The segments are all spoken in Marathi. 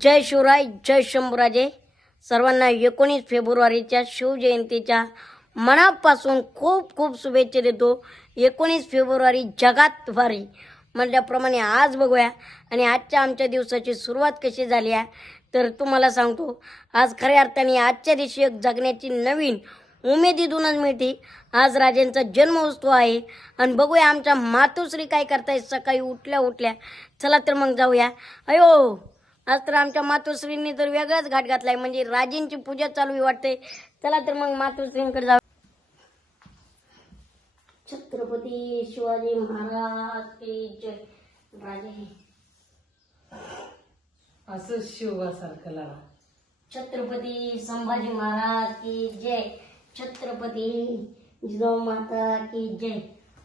जय शिवराय जय शंभूराजे. सर्वांना एकोणीस फेब्रुवारीच्या शिवजयंतीच्या मनापासून खूप खूप शुभेच्छा देतो. एकोणीस फेब्रुवारी जगात भारी. म्हटल्याप्रमाणे आज बघूया. आणि आजच्या आमच्या दिवसाची सुरुवात कशी झाली आहे तर तुम्हाला सांगतो. आज खऱ्या अर्थाने आजच्या दिवशी एक जगण्याची नवीन उमेदीतूनच मिळते. आज राजांचा जन्म उत्सव आहे. आणि बघूया आमच्या मातोश्री काय करताय सकाळी उठल्या उठल्या. चला तर मग जाऊया. अयो! आज तर आमच्या मातोश्रींनी तर वेगळाच घाट घातलाय. म्हणजे राजेंची पूजा चालू आहे वाटते. चला तर मग मातोश्रींकडे जाऊ. छत्रपती शिवाजी महाराज की जय. राजे असं शिवासारखं लावा. छत्रपती संभाजी महाराज की जय. छत्रपती जिजाऊ माता की जय.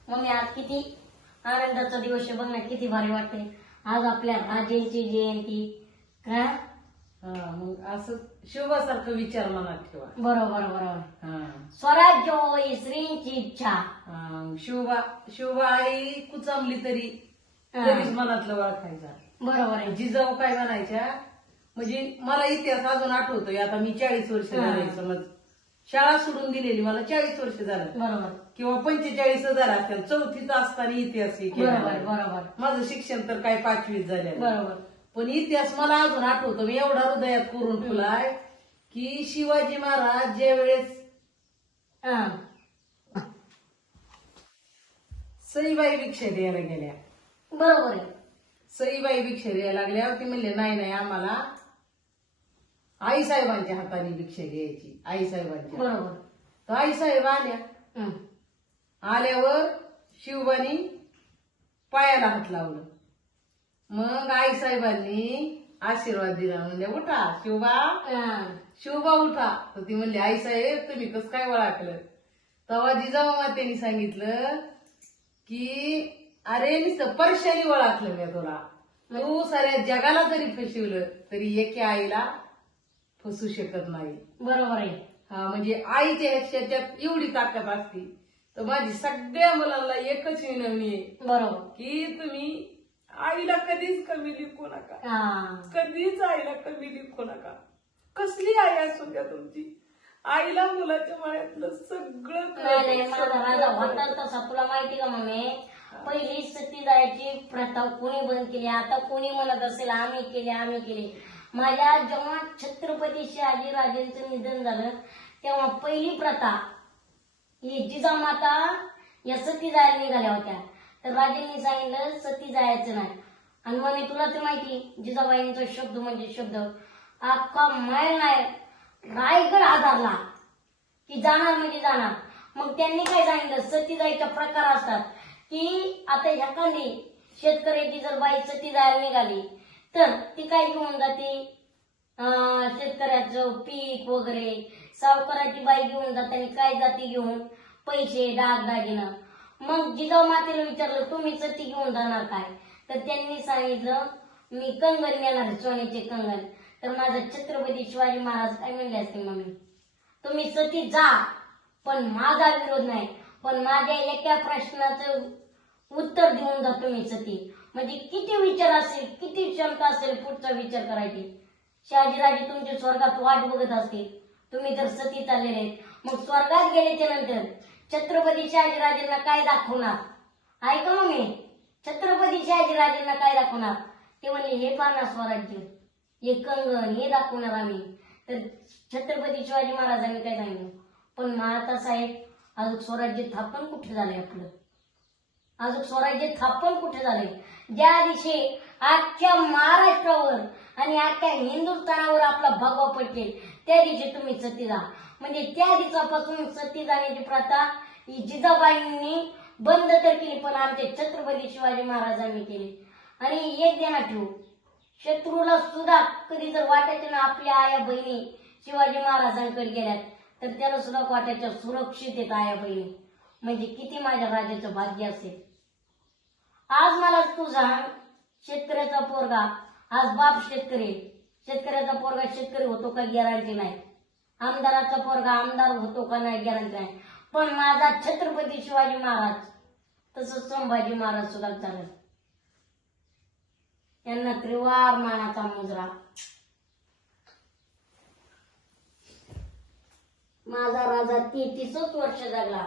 मम्मी आज किती आनंदाचा दिवस आहे बघ ना. किती भारी वाटते आज आपल्या राजेंची जयंती. का? हा मग असं शिवासारखं विचार मनात ठेवा. बरोबर बरोबर. हा. स्वराज्य होई श्रींची इच्छा. हा, शिवबा शिवबा आई कुचामली तरी हा. तरीच मनातलं ओळखायचा. बरोबर आहे. जिजाऊ काय म्हणायच्या? म्हणजे मला इतिहास अजून आठवतोय आता मी चाळीस वर्ष हा. झाले समज. शाळा सोडून दिलेली मला चाळीस वर्ष झालं. बरोबर. किंवा पंचेचाळीस हजार असतील चौथीत असताना इतिहास हे केला. बरोबर बरोबर. माझं शिक्षण तर काय पाचवीत झालं बरोबर. पण इतिहास मला अजून आठवतो. मी एवढा हृदयात करून ठेवलाय की शिवाजी महाराज ज्या वेळेस हा सईबाई भिक्षा द्यायला गेल्या. बरोबर आहे. सईबाई भिक्षा द्यायला लागल्यावर ती म्हणले नाही नाही आम्हाला आई साहेबांच्या हाताने भिक्षा घ्यायची. आई साहेबांच्या बरोबर. तर आई साहेब आल्या. आल्यावर शिवबानी पायाला हात लावलं. मग आई साहेबांनी आशीर्वाद दिला. म्हणजे उठा शिवबा हा. शिवबा उठा. तर ती म्हणली आई साहेब तुम्ही कसं काय ओळखलं तेव्हा जिजाऊ मातेनी सांगितलं की अरे नुसतं परशानी ओळखलं मी तुला. तू साऱ्या जगाला जरी फसवलं तरी एके आईला फसू शकत नाही. बरोबर आहे. हा म्हणजे आईच्या ह्याच्यात एवढी ताकद असती. तर माझी सगळ्या मुलांना एकच विनवणी आहे बरोबर. की तुम्ही आईला कधीच कमी लिखू नका. हा. कधीच आईला कमी लिखू नका. कसली आई असू द्या तुमची? आईला मुलाच्या मळ्यातलं सगळं माझा होता तसा तुला माहिती का मम्मी पहिली सती जायची प्रथा कोणी बंद केली? आता कोणी म्हणत असेल आम्ही केली आम्ही केली. माझ्या जेव्हा छत्रपती शहाजी राजेंचं निधन झालं तेव्हा पहिली प्रथा ही जिजामाता या सती जायला निघाल्या होत्या. तर राजेंनी सांगितलं सती जायचं नाही. आणि मग तुला तर माहिती जिजाबाईंचा शब्द म्हणजे शब्द अख्खा मैल नाही रायगड आधारला. की जाणार म्हणजे जाणार. मग त्यांनी काय सांगितलं? सती जायच्या प्रकार असतात की आता एखादी शेतकऱ्याची जर बाई सती जायला निघाली तर ती काय घेऊन जाते? शेतकऱ्याचं पीक वगैरे सावकाराची बाई घेऊन जाते आणि काय जाते घेऊन? पैसे डाग दागिनं मग जिजाऊ मातेला विचारलं तुम्ही सती घेऊन जाणार काय? तर त्यांनी सांगितलं मी कंगन नेणार सोन्याचे कंगन तर माझा छत्रपती शिवाजी महाराज काय म्हणले असते मम्मी? तुम्ही सती जा पण माझा विरोध नाही पण माझ्या एका प्रश्नाचं उत्तर देऊन जा तुम्ही सती. म्हणजे किती विचार असेल किती क्षमता असेल पुढचा विचार करायची. शहाजीराजे तुमच्या स्वर्गात वाट बघत असतील. तुम्ही तर सती चाललेले आहेत. मग स्वर्गात गेल्याच्यानंतर छत्रपती शहाजीराजेंना काय दाखवणार? ऐका मग मी छत्रपती शहाजीराजेंना काय दाखवणार? ते म्हणले हे पाना स्वराज्य हे कंगन हे दाखवणार आम्ही. तर छत्रपती शिवाजी महाराजांनी काय सांगितलं? पण महाराजा साहेब अजून स्वराज्य थापण कुठे झालंय आपलं? अजून स्वराज्य थापण कुठे झालंय? ज्या दिवशी अख्ख्या महाराष्ट्रावर आणि अख्ख्या हिंदुस्थानावर आपला भगवा पडतील त्या दिवशी तुम्ही सती जा. म्हणजे त्या दिवसापासून सती जाण्याची प्रथा ही जिजाबाईंनी बंद तर केली पण आमचे छत्रपती शिवाजी महाराजांनी केली. आणि एक ध्यानात ठेवू. शत्रूला सुद्धा कधी जर वाटायचं ना आपल्या आया बहिणी शिवाजी महाराजांकडे गेल्यात तर त्याला सुद्धा वाटायच्या सुरक्षित आहेत आया बहिणी. म्हणजे किती माझ्या राजाचं भाग्य असेल. आज मला तू सांग शेतकऱ्याचा पोरगा आज बाप शेतकरी शेतकऱ्याचा पोरगा शेतकरी होतो का गॅरंटी नाही? आमदाराचा पोरगा आमदार होतो का नाही गॅरंटी नाही. पण माझा छत्रपती शिवाजी महाराज तसंच संभाजी महाराज सुद्धा झालं यांना त्रिवार मानाचा मुजरा. माझा राजा तेहतीस वर्ष जगला.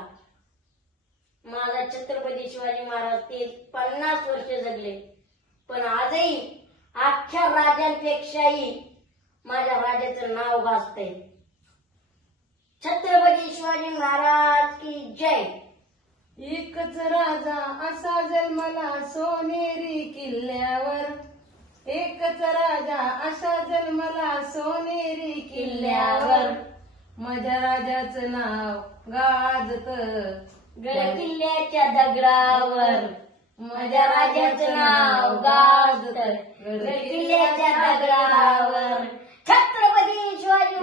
माझा छत्रपती शिवाजी महाराज ते पन्नास वर्ष जगले. पण आजही आज राजांपेक्षाही माझ्या राजाचं नाव गाजतंय छत्रपती शिवाजी महाराज की जय. एकच राजा असा जन्मला सोनेरी किल्ल्यावर. एकच राजा असा जन्मला सोनेरी किल्ल्यावर. माझ्या राजाचं नाव गाजत. गड किल्ल्याच्या दगडावर. माझ्या राजाचं नाव गाजत किल्ल्याच्या दगडावर छत्रपती शिवाजी